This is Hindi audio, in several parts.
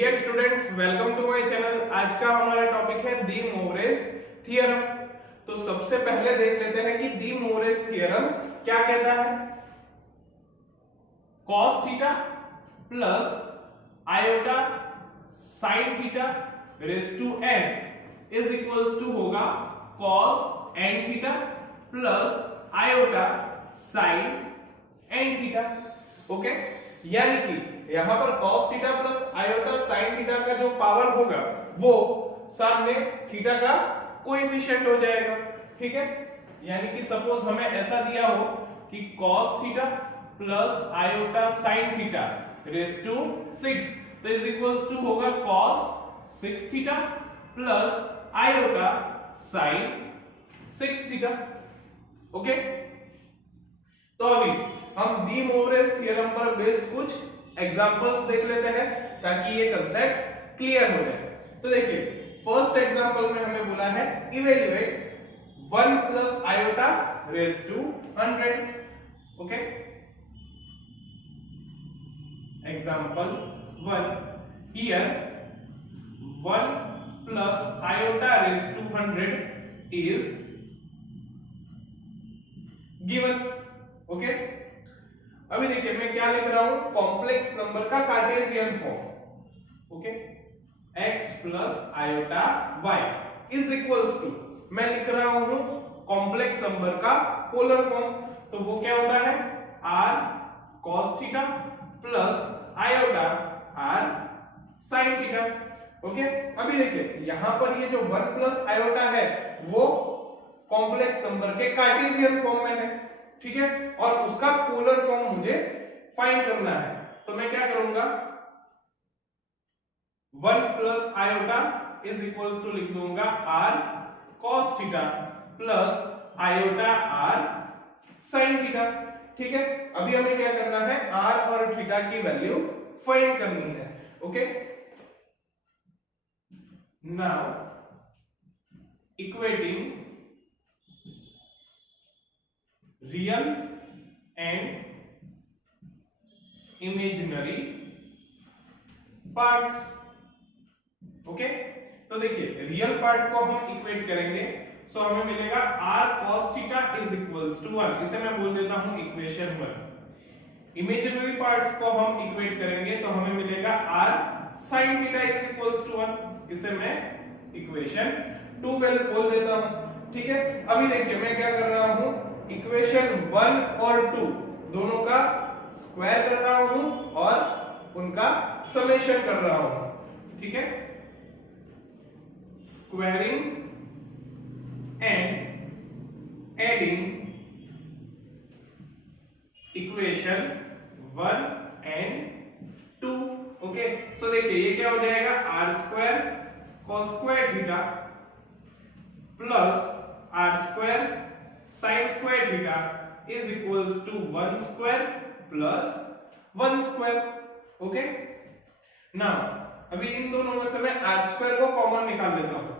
Dear students, welcome to my channel. आज का हमारा टॉपिक है दी मोवरेज थ्योरम। तो सबसे पहले देख लेते हैं कि दी मोवरेज थ्योरम क्या कहता है। cos theta plus iota sin theta raise to n is equals to होगा cos n theta plus iota sin n theta. Okay, यानी कि यहां पर cos theta plus iota sin theta का जो पावर होगा वो सामने थीटा का कोएफिशिएंट हो जाएगा। ठीक है, यानी कि सपोज हमें ऐसा दिया हो कि cos theta plus iota sin theta raise to 6 तो इज इक्वल्स टू होगा cos 6 theta plus iota sin 6 theta. Okay, तो अभी हम दी मोवरेज थ्योरम पर बेस्ड कुछ एग्जांपल्स देख लेते हैं ताकि ये कांसेप्ट क्लियर हो जाए। तो देखिए, फर्स्ट एग्जांपल में हमें बोला है evaluate 1 plus iota raise to 100। Okay, example 1, here 1 plus iota raise to 100 is given. Okay, अभी देखिए मैं क्या लिख रहा हूं, कॉम्प्लेक्स नंबर का Cartesian form. Okay, x plus iota y is equals to, मैं लिख रहा हूं कॉम्प्लेक्स नंबर का पोलर फॉर्म। तो वो क्या होता है, r cos theta plus iota r sin theta. Okay, अभी देखिए यहां पर ये जो 1 प्लस आयोटा है वो कॉम्प्लेक्स नंबर के कार्टेशियन फॉर्म में है। ठीक है, और उसका पोलर फॉर्म मुझे फाइंड करना है। तो मैं क्या करूंगा, 1 plus iota is equals to लिख दूंगा r cos theta plus iota r sin theta. ठीक है, अभी हमें क्या करना है, r और थीटा की वैल्यू फाइंड करनी है। Okay, now equating real and imaginary parts. Okay, तो देखिए रियल पार्ट को हम इक्वेट करेंगे, सो हमें मिलेगा r cos theta is equals to 1, इसे मैं बोल देता हूं इक्वेशन 1। इमेजिनरी पार्ट्स को हम इक्वेट करेंगे तो हमें मिलेगा r sin theta is equals to 1, इसे मैं इक्वेशन 2 बोल देता हूं। ठीक है, अभी देखिए मैं क्या कर रहा हूं, इक्वेशन 1 और 2 दोनों का स्क्वायर कर रहा हूं और उनका समेशन कर रहा हूं। ठीक है, squaring and adding equation 1 and 2। Okay, so देखिए ये क्या हो जाएगा, r square cos square theta plus r square sin square theta is equals to 1 square plus 1 square. Okay, now अभी इन दोनों में से मैं r स्क्वायर को कॉमन निकाल लेता हूं।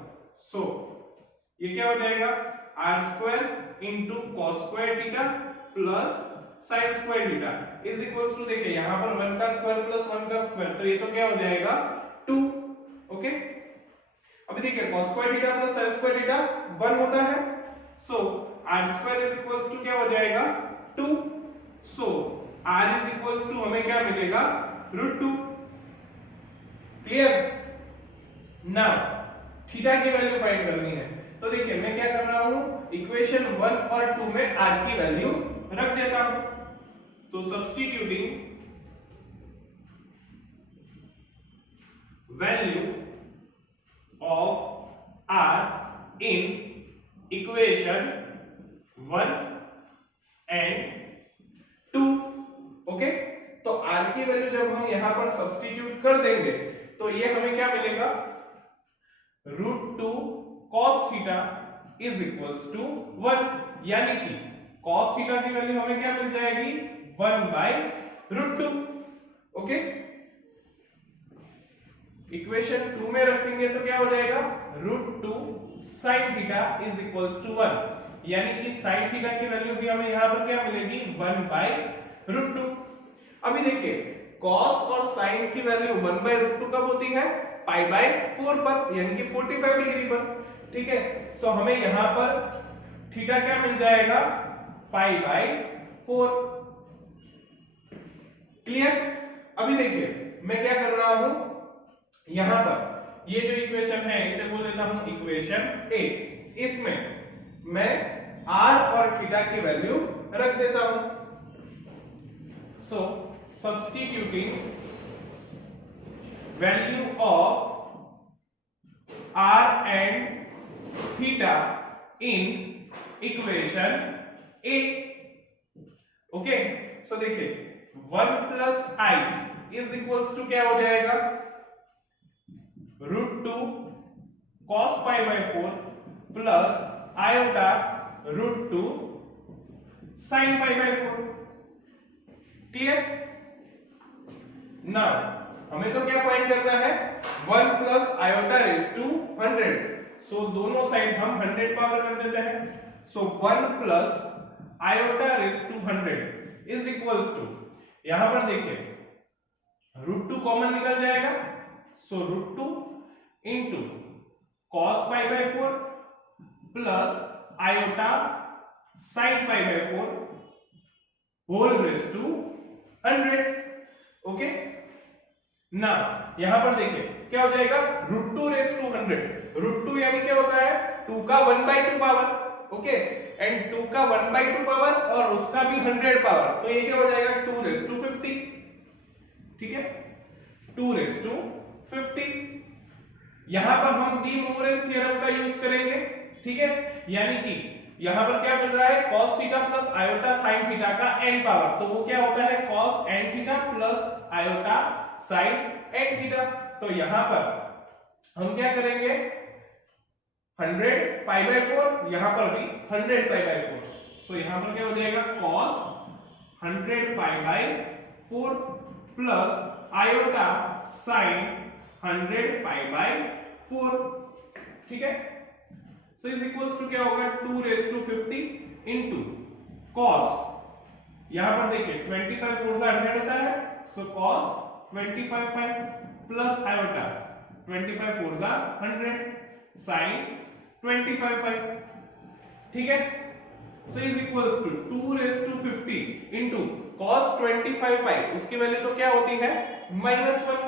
सो ये क्या हो जाएगा, r square into cos square theta plus sin square theta is equals to, देखिए यहां पर 1 का स्क्वायर प्लस 1 का स्क्वायर, तो ये तो क्या हो जाएगा 2। ओके, अभी देखिए cos square theta plus sin square theta 1 होता है, so r square is equals to क्या हो जाएगा 2। So r is equals to हमें क्या मिलेगा, √2। क्लियर। नाउ थीटा की वैल्यू फाइंड करनी है, तो देखिए मैं क्या कर रहा हूं, इक्वेशन 1 और 2 में r की वैल्यू रख देता हूं। तो substituting value of r in equation 1 and 2। Okay, तो r की वैल्यू जब हम यहां पर सब्स्टिट्यूट कर देंगे तो ये हमें क्या मिलेगा, √2 cos theta is equals to 1, यानी कि cos थीटा की वैल्यू हमें क्या मिल जाएगी, 1/√2। ओके, इक्वेशन 2 में रखेंगे तो क्या हो जाएगा, √2 sin theta is equals to 1, यानी कि sin थीटा की वैल्यू भी हमें यहां पर क्या मिलेगी, 1/√2। अभी देखिए cos और sin की वैल्यू 1/√2 कब होती है? π/4 पर, यानी कि 45 डिग्री पर। ठीक है, सो हमें यहां पर थीटा क्या मिल जाएगा? π/4। क्लियर? अभी देखिए मैं क्या कर रहा हूं, यहां पर ये जो इक्वेशन है इसे बोल देता हूं इक्वेशन ए। इसमें मैं r और थीटा की वैल्यू रख देता हूं। So substituting value of r and theta in equation A. Okay, so देखिए 1 plus I is equals to क्या हो जाएगा? √2 cos π/4 plus iota √2 sin π/4। Clear? Now हमें तो क्या फाइंड करना है? 1 plus iota raised to 100। So दोनों साइड हम 100 पावर कर देते हैं। So 1 plus iota raised to 100 is equals to, यहां पर देखिए √2 कॉमन निकल जाएगा। So √2 into cos π/4 plus iota sin π/4 whole raised to 100। Okay, ना यहां पर देखिए क्या हो जाएगा? √2 रेज़ टू 100। √2 यानी क्या होता है? 2 का 1/2 पावर। ओके, एंड 2 का 1/2 पावर और उसका भी 100 पावर, तो ये क्या हो जाएगा? 2 रेज़ टू 50। ठीक है, 2 रेज़ टू 50। यहां पर हम डी मोरेस थ्योरम का यूज करेंगे। ठीक है, यानी कि यहां पर क्या मिल रहा है? cos theta plus iota sin theta का n पावर, तो वो क्या होता है? cos n theta plus iota sin n theta. तो यहां पर हम क्या करेंगे? 100 π/4, यहां पर भी 100 π/4। सो यहां पर क्या हो जाएगा? cos 100 π/4 plus iota sin 100 π/4। ठीक है, सो इज इक्वल्स टू क्या होगा? 2 रेज़ टू 50 इंटू cos, यहां पर देखिए 25 4 से 100 होता है। सो cos 25 π प्लस आयोटा 25 4 से 100 sin 25 π। ठीक है, so is equals to 2 raise to 50 into cos 25 π, उसकी वैल्यू तो क्या होती है? -1।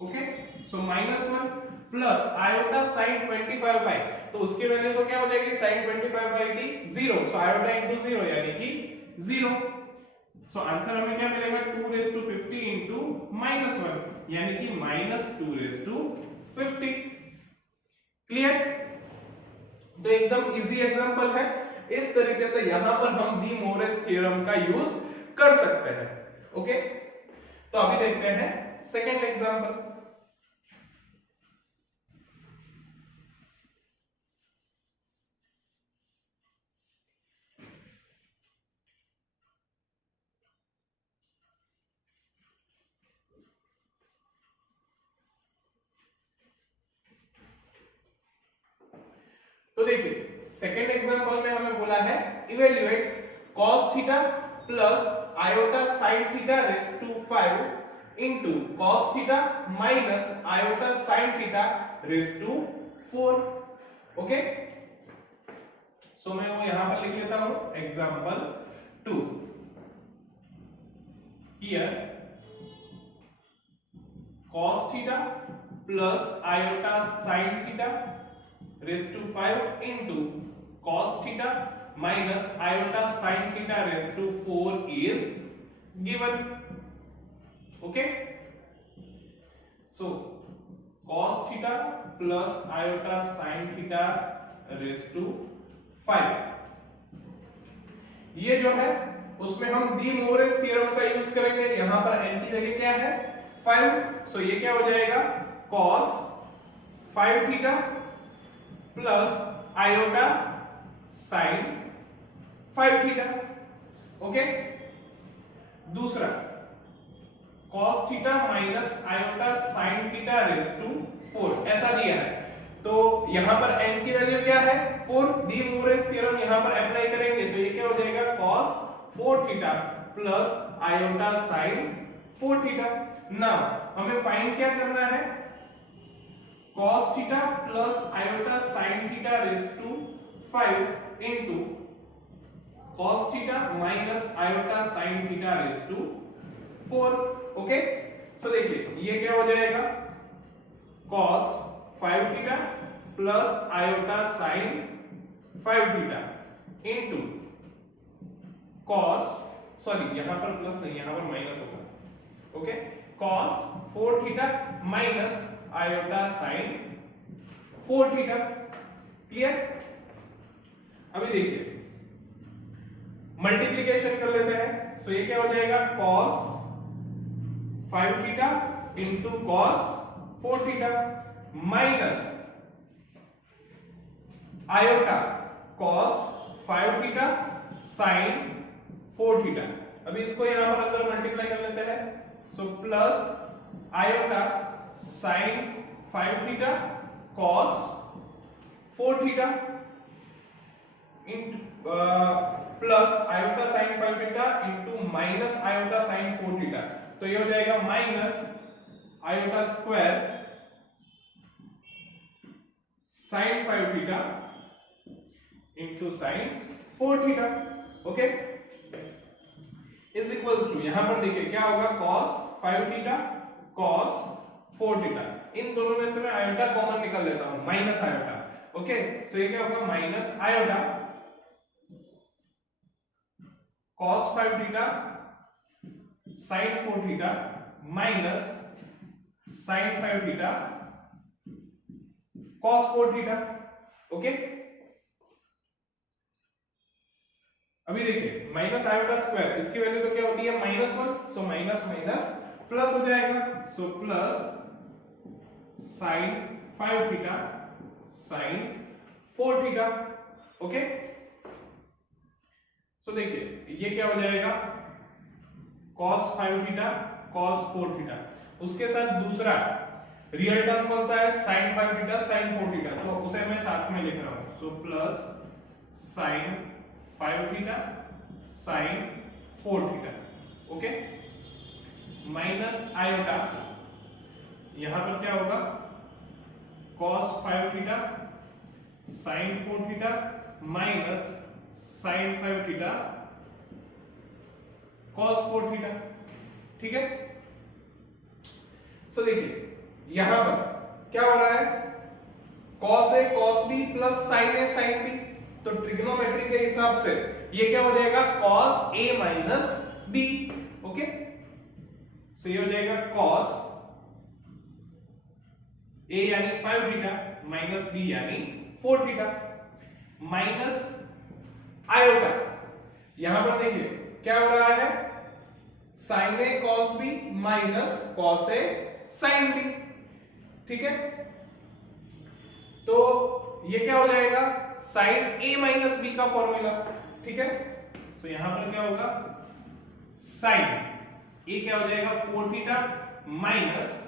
ओके, सो -1 प्लस आयोटा sin 25 π, तो उसकी वैल्यू तो क्या हो जाएगी? sin 25 π की 0। सो आयोटा इंटू 0 यानी कि 0। सो आंसर हमें क्या मिलेगा? 2 रेज़ टू 50 इंटू -1 यानी कि -2 रेज़ टू 50। क्लियर? तो एकदम इजी एग्जांपल है। इस तरीके से यहां पर हम डी मोरेस थ्योरम का यूज कर सकते हैं। ओके, तो अभी देखते हैं सेकंड एग्जांपल। तो देखिए सेकंड एग्जांपल में हमें बोला है evaluate cos theta plus iota sin theta rays to 5 into cos theta minus iota sin theta rays to 4। Okay, so मैं वो यहां पर लिख लेता हूं example 2। Here cos theta plus iota sin theta rays to 5 into cos theta minus iota sin theta rays to 4 is given. Okay, so cos theta plus iota sin theta rays to 5, ये जो है उसमें हम डी मोरेस थ्योरम का यूज करेंगे। यहां पर n की जगह क्या है? 5। सो ये क्या हो जाएगा? cos 5 theta plus iota sin 5 theta. Okay, दूसरा cos theta minus iota sin theta rays to 4 ऐसा दिया है। तो यहां पर n की वैल्यू क्या है? 4। डी मोरेस थ्योरम यहां पर अप्लाई करेंगे तो ये क्या हो जाएगा? cos 4 theta plus iota sin 4 theta. Now हमें फाइंड क्या करना है, cos theta plus iota sin theta raise to 5 into cos theta minus iota sin theta raise to 4। Okay, so देखिए ये क्या हो जाएगा, cos 5 theta plus iota sin 5 theta into cos, sorry यहां पर प्लस नहीं, यहां पर माइनस होगा। Okay, cos 4 theta minus iota sin 4 theta. Clear? अभी देखिए मल्टीप्लिकेशन कर लेते हैं। सो ये क्या हो जाएगा, cos 5 theta into cos 4 theta minus iota cos 5 theta sin 4 theta. अभी इसको यहां पर अंदर मल्टीप्लाई कर लेते हैं। So plus iota sin 5 theta cos 4 theta into plus iota sin 5 theta into minus iota sin 4 theta. तो ये हो जाएगा minus iota square sin 5 theta into sin 4 theta. Okay, is equals to, यहां पर देखिए क्या होगा, cos 5 थीटा cos 4 थीटा। इन दोनों में से मैं आयोटा कॉमन निकाल लेता हूं, माइनस आयोटा। ओके, सो ये क्या होगा, minus iota cos 5 theta sin 4 theta minus sin 5 theta cos 4 theta. Okay, अभी देखिए माइनस आयोटा स्क्वायर, इसकी वैल्यू तो क्या होती है, -1। सो माइनस माइनस प्लस हो जाएगा। So plus sin 5 theta sin 4 theta. Okay, so देखिए ये क्या हो जाएगा, cos 5 थीटा cos 4 थीटा। उसके साथ दूसरा रियल टर्म कौन सा है, sin 5 थीटा sin 4 थीटा, तो उसे मैं साथ में लिख रहा हूं। सो plus sin 5 theta sin 4 theta. Okay, minus iota, यहां पर क्या होगा, cos 5 theta sin 4 theta minus sin 5 theta cos 4 theta. ठीक है, सो देखिए यहां पर क्या हो रहा है, cos a cos b plus sin a sin b। तो ट्रिग्नोमेट्री के हिसाब से ये क्या हो जाएगा, cos a minus b। Okay, so ये हो जाएगा cos a यानी 5 थीटा माइनस b यानी 4 थीटा माइनस आयोटा, यहां पर देखिए क्या हो रहा है, sin a cos b minus cos a sin b। ठीक है, तो ये क्या हो जाएगा, sin a माइनस b का फॉर्मूला। ठीक है, तो यहां पर क्या होगा, sin a क्या हो जाएगा 4 थीटा माइनस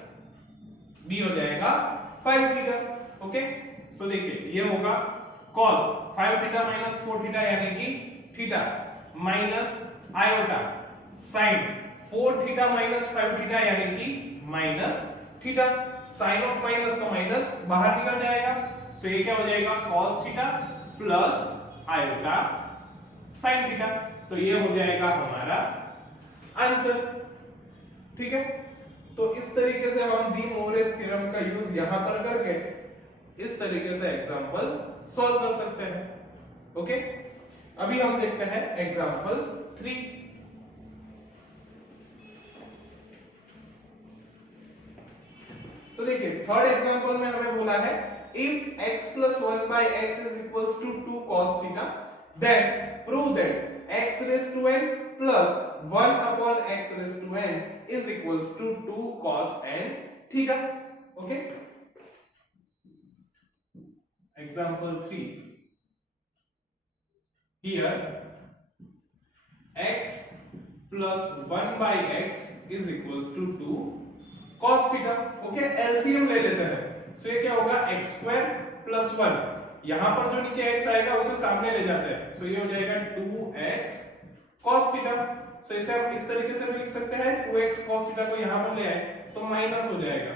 b हो जाएगा 5 थीटा। ओके, सो देखिए ये होगा cos 5 थीटा माइनस 4 थीटा यानी कि theta minus iota sin 4 theta minus 5 theta यानी कि minus theta. Sine of minus तो माइनस बाहर निकल जाएगा। सो ये क्या हो जाएगा, cos theta plus iota sin theta. तो ये हो जाएगा हमारा आंसर। ठीक है, तो इस तरीके से हम डी मोरेस थ्योरम का यूज यहां पर करके इस तरीके से एग्जांपल सॉल्व कर सकते हैं। ओके, अभी हम देखते हैं एग्जांपल 3। तो देखिए थर्ड एग्जांपल में हमें बोला है if x plus 1 by x is equals to 2 cos theta then prove that x raised to n plus 1 upon x raised to n is equals to 2 cos n theta. Okay, example 3, here x plus 1 by x is equals to 2 cos theta. Okay, LCM ले लेते हैं। सो ये क्या होगा, x स्क्वायर प्लस 1, यहां पर जो नीचे x आएगा उसे सामने ले जाते हैं। सो ये हो जाएगा 2x cos थीटा। सो इसे हम इस तरीके से भी लिख सकते हैं, 2x cos थीटा को यहां पर ले आए तो माइनस हो जाएगा,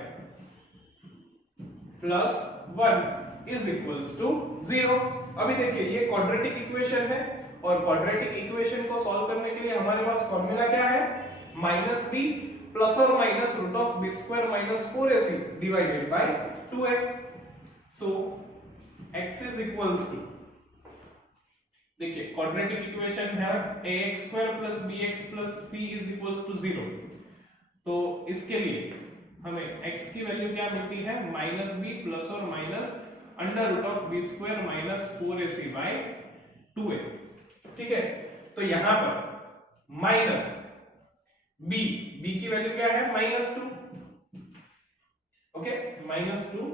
प्लस 1 इज इक्वल्स टू 0। अभी देखिए ये क्वाड्रेटिक इक्वेशन है और क्वाड्रेटिक इक्वेशन को सॉल्व करने के लिए हमारे पास फॉर्मूला क्या है, माइनस बी प्लस और minus root of B square minus 4ac divided by 2a। So x is equals to, देखिए क्वाड्रेटिक इक्वेशन है ax square plus bx plus c is equals to 0। तो इसके लिए हमें x की वैल्यू क्या मिलती है, माइनस बी प्लस और minus under root of B square minus 4ac by 2a। ठीक है, तो यहां पर माइनस b की वैल्यू क्या है, minus 2, okay, minus 2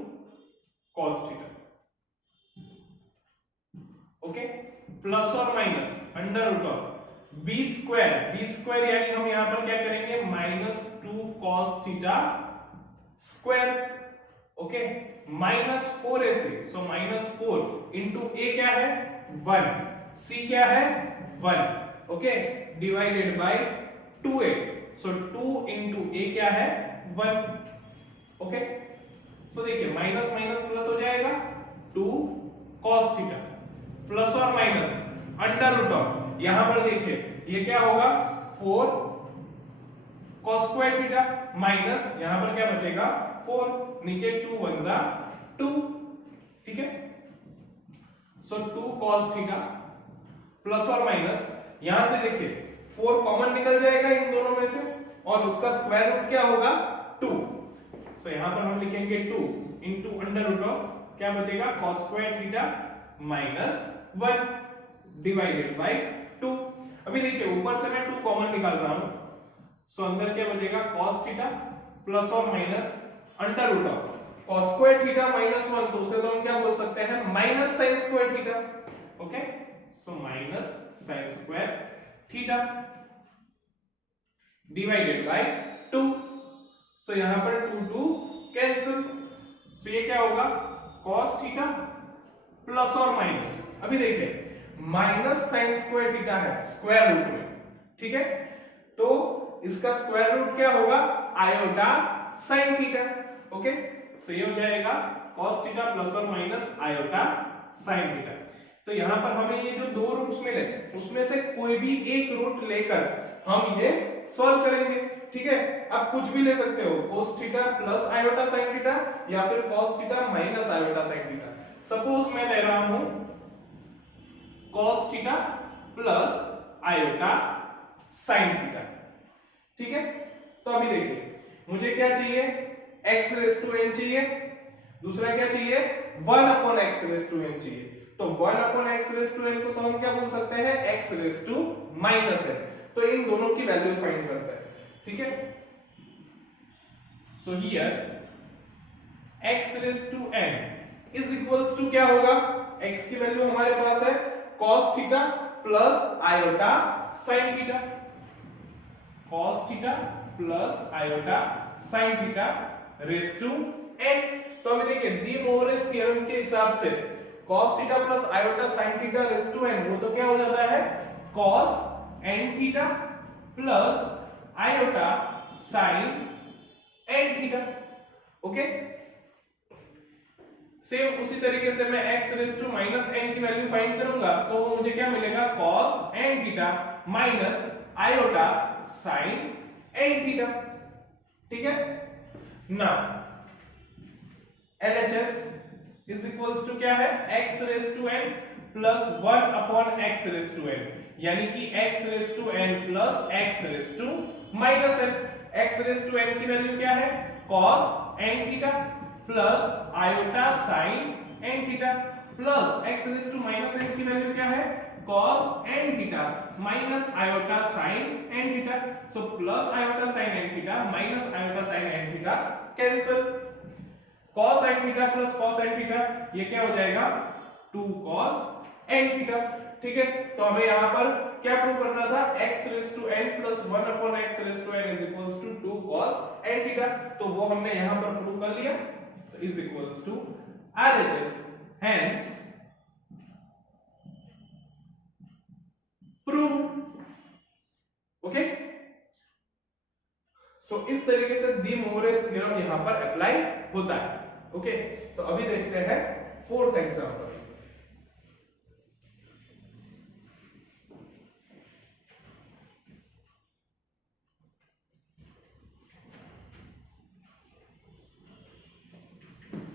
cos theta, okay, plus और minus under root of B square यानी हम यहां पर क्या करेंगे, minus 2 cos theta square, okay, minus 4ac, so minus 4 into a क्या है 1, c क्या है 1, okay, divided by 2a, so 2 into a क्या है 1, ओके। सो देखिए माइनस माइनस प्लस हो जाएगा, 2 cos थीटा प्लस और माइनस अंडर रूट ऑफ, यहां पर देखिए ये क्या होगा 4 cos स्क्वायर थीटा माइनस यहां पर क्या बचेगा 4, नीचे 2 1 जा 2, ठीक है। सो 2 cos थीटा प्लस और माइनस, यहां से देखिए 4 कॉमन निकल जाएगा इन दोनों में से और उसका स्क्वायर रूट क्या होगा 2। सो यहां पर हम लिखेंगे 2 इंटू अंडर रूट ऑफ क्या बचेगा cos square theta minus 1 divided by 2। अभी देखिए ऊपर से मैं 2 कॉमन निकाल रहा हूं, सो अंदर क्या बचेगा cos थीटा प्लस और minus under root of cos square theta minus 1, तो उसे तो हम क्या बोल सकते हैं minus sin square theta, okay, so minus sin square theta divided by 2। So यहां पर 2 2 कैंसिल, सो ये क्या होगा cos थीटा प्लस और माइनस, अभी देखिए माइनस sin स्क्वायर थीटा है स्क्वायर रूट में, ठीक है, तो इसका स्क्वायर रूट क्या होगा iota sin theta, okay, so ये हो जाएगा cos थीटा प्लस और माइनस आयोटा sin थीटा। तो यहां पर हमें ये जो दो रूट्स मिले उसमें से कोई भी एक रूट लेकर हम ये सॉल्व करेंगे, ठीक है। आप कुछ भी ले सकते हो, cos theta plus iota sin theta या फिर cos theta minus iota sin theta. Suppose मैं ले रहा हूं cos theta plus iota sin theta, ठीक है। तो अभी देखिए मुझे क्या चाहिए, x रेस टू n चाहिए, दूसरा क्या चाहिए 1 upon x race to n चाहिए। तो 1 upon x race to n को तो हम क्या बोल सकते हैं x race to minus n, तो इन दोनों की वैल्यू फाइंड करते हैं, ठीक है। So here x race to n is equals to क्या होगा, x की वैल्यू हमारे पास है cos theta plus iota sin theta, cos theta plus iota sin theta raise to n। तो अभी देखिए डी मोरेस थ्योरम के हिसाब से cos theta plus iota sin theta raise to n वो तो क्या हो जाता है cos n theta plus iota sin n theta, okay. Same उसी तरीके से मैं x race to minus n की वैल्यू फाइंड करूंगा तो मुझे क्या मिलेगा cos n theta minus iota sin n theta, ठीक है ना। LHS इज इक्वल्स टू क्या है x race to n plus 1 upon x race to n, यानी कि x race to n plus x race to minus n। x race to n की वैल्यू क्या है cos n theta plus iota sin n theta plus x race to minus n की वैल्यू क्या है cos n theta minus iota sin n theta. So plus iota sin n theta minus iota sin n theta cancel, cos n theta plus cos n theta ये क्या हो जाएगा 2 cos n थीटा, ठीक है। तो हमें यहां पर क्या प्रूव करना था x race to n plus 1 upon x race to n is equals to 2 cos n theta, तो वो हमने यहां पर प्रूव कर लिया, तो is equals to RHS, hence prove, okay, so इस तरीके से दी मोवरेज थ्योरम यहां पर अप्लाई होता है। ओके, तो अभी देखते हैं फोर्थ एग्जांपल।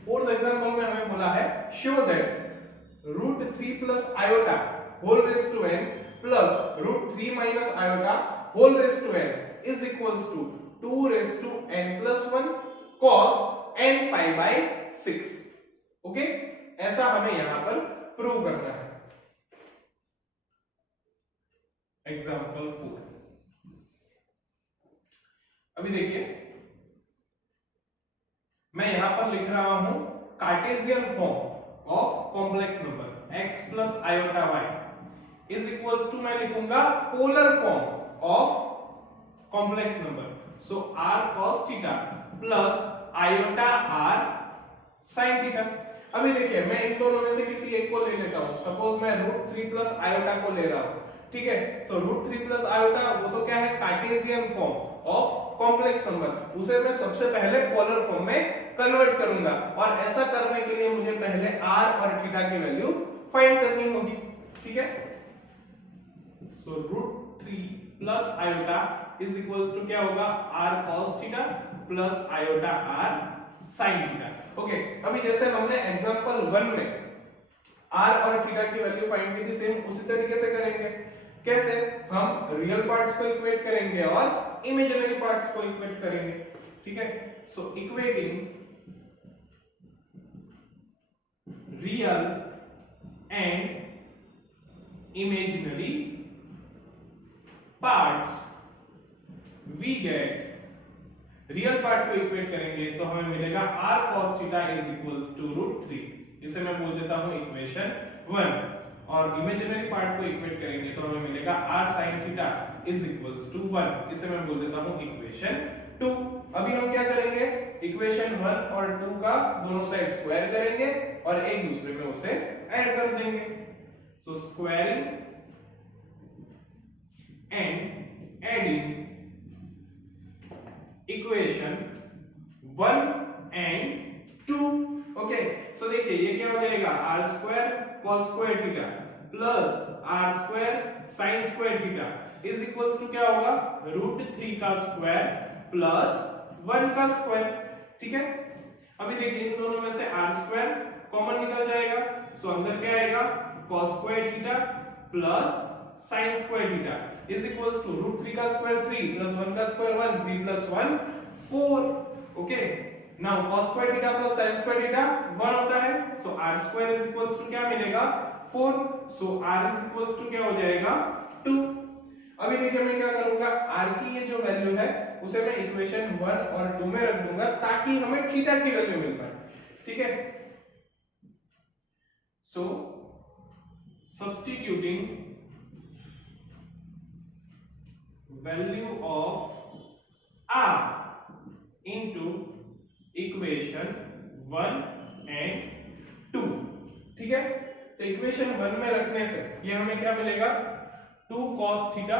फोर्थ एग्जांपल में हमें बोला है show that root 3 plus iota whole raise to n plus root 3 minus iota whole raise to n is equals to 2 raise to n plus 1 cos n pi by 6। Okay, ऐसा हमें यहां पर प्रूव करना है। एग्जांपल 4, अभी देखिए मैं यहां पर लिख रहा हूं Cartesian form of complex number x plus iota y is equals to मैं लिखूंगा polar form of complex number. So r cos theta plus iota r sin theta. अभी देखिए मैं इन दोनों में से किसी एक को ले लेता हूं। सपोज मैं रूट 3 प्लस आयोटा को ले रहा हूं, ठीक है। सो रूट 3 प्लस आयोटा वो तो क्या है, Cartesian form of complex number, उसे मैं सबसे पहले पोलर फॉर्म में कन्वर्ट करूंगा और ऐसा करने के लिए मुझे पहले r और थीटा की वैल्यू फाइंड करनी होगी, ठीक है। So root 3 plus iota is equals to क्या होगा, r cos theta plus iota r sin theta. Okay, अभी जैसे हमने एग्जांपल 1 में r और थीटा की वैल्यू फाइंड की थी, सेम उसी तरीके से करेंगे। कैसे, हम रियल पार्ट्स को इक्वेट करेंगे और इमेजिनरी पार्ट्स को इक्वेट करेंगे, ठीक है। So equating real and imaginary parts we get, real part को इक्वेट करेंगे तो हमें मिलेगा r cos theta is equals to root 3, इसे मैं बोल देता हूं इक्वेशन 1। और इमेजिनरी पार्ट को इक्वेट करेंगे तो हमें मिलेगा r sin theta is equals to 1, इसे मैं बोल देता हूं इक्वेशन 2। अभी हम क्या करेंगे, इक्वेशन 1 और 2 का दोनों साइड स्क्वायर करेंगे और एक दूसरे में उसे ऐड कर देंगे। So squaring and adding equation 1 and 2। Okay, so देखिए ये क्या हो जाएगा, r square cos square theta plus r square sin square theta is equals to क्या होगा, रूट 3 का स्क्वायर प्लस 1 का स्क्वायर, ठीक है। अभी देखिए इन दोनों में से r स्क्वायर कॉमन निकल जाएगा, सो अंदर क्या आएगा, cos square theta plus sin square theta is equals to root 3 का स्क्वायर 3 प्लस 1 का square 1, 3 plus 1 4। Okay, now cos square theta plus sin square theta 1 होता है, so r square is equals to क्या मिलेगा, 4। So r is equals to क्या हो जाएगा, 2। अभी देखिए मैं क्या करूंगा, r की ये जो वैल्यू है उसे मैं इक्वेशन 1 और 2 में रख दूंगा ताकि हमें थीटा की वैल्यू मिल पाए, ठीक है। So substituting value of r into equation 1 and 2, ठीक है। तो इक्वेशन 1 में रखने से ये हमें क्या मिलेगा, 2 cos theta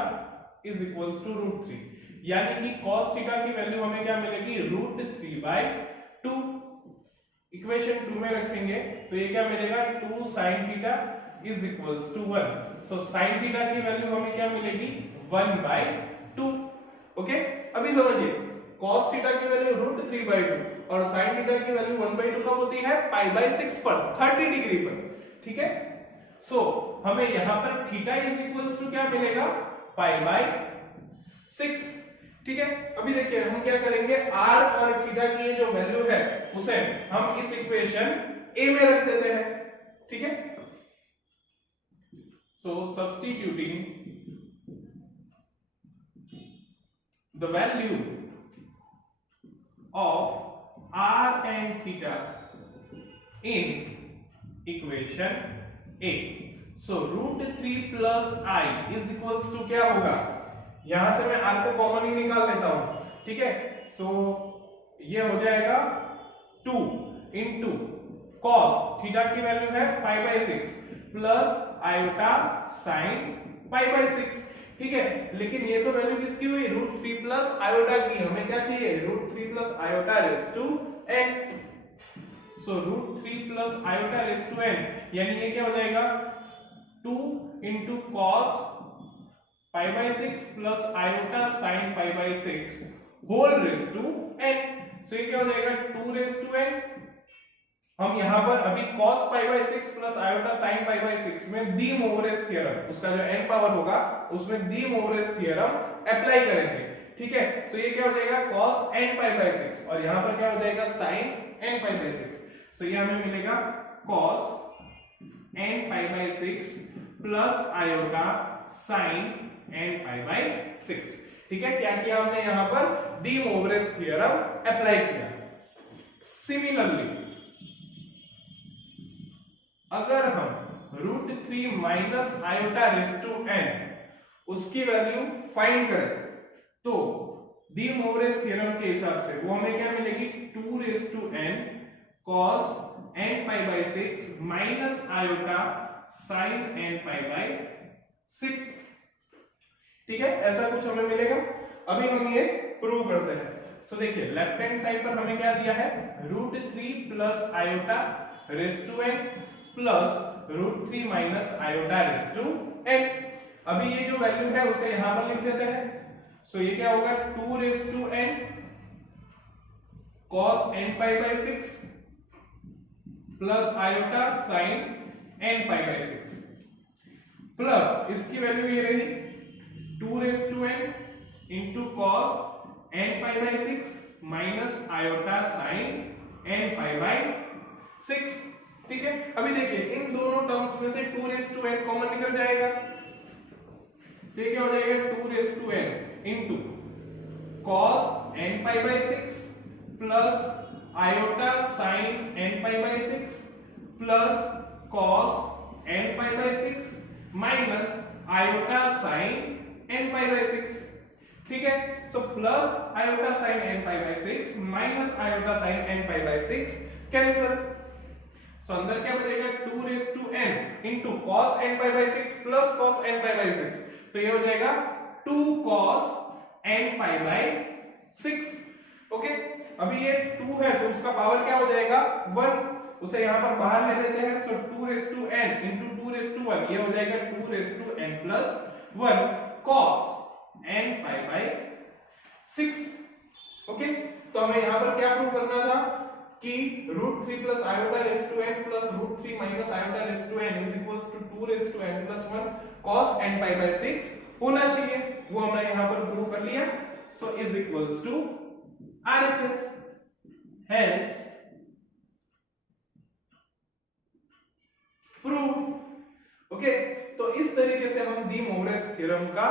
is equals to root 3, यानी कि cos थीटा की वैल्यू हमें क्या मिलेगी, रूट 3 बाय 2। इक्वेशन 2 में रखेंगे तो ये क्या मिलेगा, 2 sin theta is equals to 1। So sin theta की वैल्यू हमें क्या मिलेगी, 1 बाय 2। ओके, अभी समझिए cos थीटा की वैल्यू रूट 3 बाय 2 और sin थीटा की वैल्यू 1 बाय 2 कब होती है, पाई बाय 6 पर, 30 डिग्री पर, ठीक है। सो हमें यहां पर थीटा इज इक्वल्स टू क्या मिलेगा, पाई बाय 6, ठीक है। अभी देखिए हम क्या करेंगे, r और थीटा की ये जो वैल्यू है उसे हम इस इक्वेशन a में रख देते हैं, ठीक है। So substituting the value of r and theta in equation a, so root 3 plus I is equals to क्या होगा, यहां से मैं r को कॉमन ही निकाल लेता हूं, ठीक है। सो ये हो जाएगा 2 into cos थीटा की वैल्यू है पाई by 6 plus iota sin pi by 6, ठीक है, लेकिन ये तो वैल्यू किसकी हुई, √3 प्लस आयोटा की, हमें क्या चाहिए, √3 plus iota raise to n। So √3 plus iota raise to n, यानी ये क्या हो जाएगा 2 into cos pi by 6 plus iota sine pi by 6 whole raise to n। So ये क्या हो जाएगा 2 रेस टू n। हम यहां पर अभी cos pi by 6 plus iota sine pi by 6 में डी मोवरेज थ्योरम, उसका जो n पावर होगा उसमें डी मोवरेज थ्योरम अप्लाई करेंगे, ठीक है। सो ये क्या हो जाएगा cos n पाई बाय 6 और यहां पर क्या हो जाएगा sin n pi by 6। So ये हमें मिलेगा cos n pi by 6 plus iota sin n pi by 6, ठीक है। क्या किया हमने यहां पर डी मोवरेज थ्योरम अप्लाई किया। सिमिलरली अगर हम √3 minus iota raise to n उसकी वैल्यू फाइंड करें तो डी मोवरेज थ्योरम के हिसाब से वो हमें क्या मिलेगी 2 raise to n cos n pi by 6 minus iota sin n pi by 6, ठीक है, ऐसा कुछ हमें मिलेगा। अभी हम ये प्रूव करते हैं। सो देखिए लेफ्ट हैंड साइड पर हमें क्या दिया है √3 plus iota raise to n plus √3 minus iota raise to n। अभी ये जो वैल्यू है उसे यहां पर लिख देते हैं। सो ये क्या होगा 2 raise to n cos n pi by 6 plus iota sin n pi by 6 plus इसकी वैल्यू ये रही 2 raise to n into cos n pi by 6 minus iota sin n pi by 6, ठीक है। अभी देखिए इन दोनों टर्म्स में से 2 रेस टू n कॉमन निकल जाएगा, तो ये क्या हो जाएगा 2 raise to n into cos n pi by 6 plus iota sin n pi by 6 plus cos n pi by 6 minus iota sin n pi by 6, ठीक है। So plus iota sin n pi by 6 minus iota sin n pi by 6 cancel. So अंदर क्या बचेगा 2 raise to n into cos n pi by 6 plus cos n pi by 6, तो ये हो जाएगा 2 cos n pi by 6, okay. अभी ये 2 है तो उसका पावर क्या हो जाएगा 1, उसे यहां पर बाहर ले लेते हैं। So 2 raise to n into 2 raise to 1, ये हो जाएगा 2 raise to n plus 1 cos n pi by 6, okay. तो हमें यहां पर क्या प्रूव करना था कि √3 plus iota raise to n plus √3 minus iota raise to n is equals to 2 raise to n plus 1 cos n pi by 6 होना चाहिए, वो हमने यहां पर प्रूव कर लिया। So is equals to RHS, hence prove, okay. तो इस तरीके से हम डी मोवरेज थ्योरम का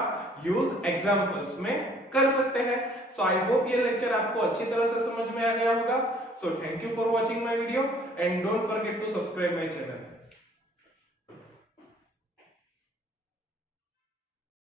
यूज एग्जांपल्स में कर सकते हैं। सो आई होप ये लेक्चर आपको अच्छी तरह से समझ में आ गया होगा। So thank you for watching my video and don't forget to subscribe my channel.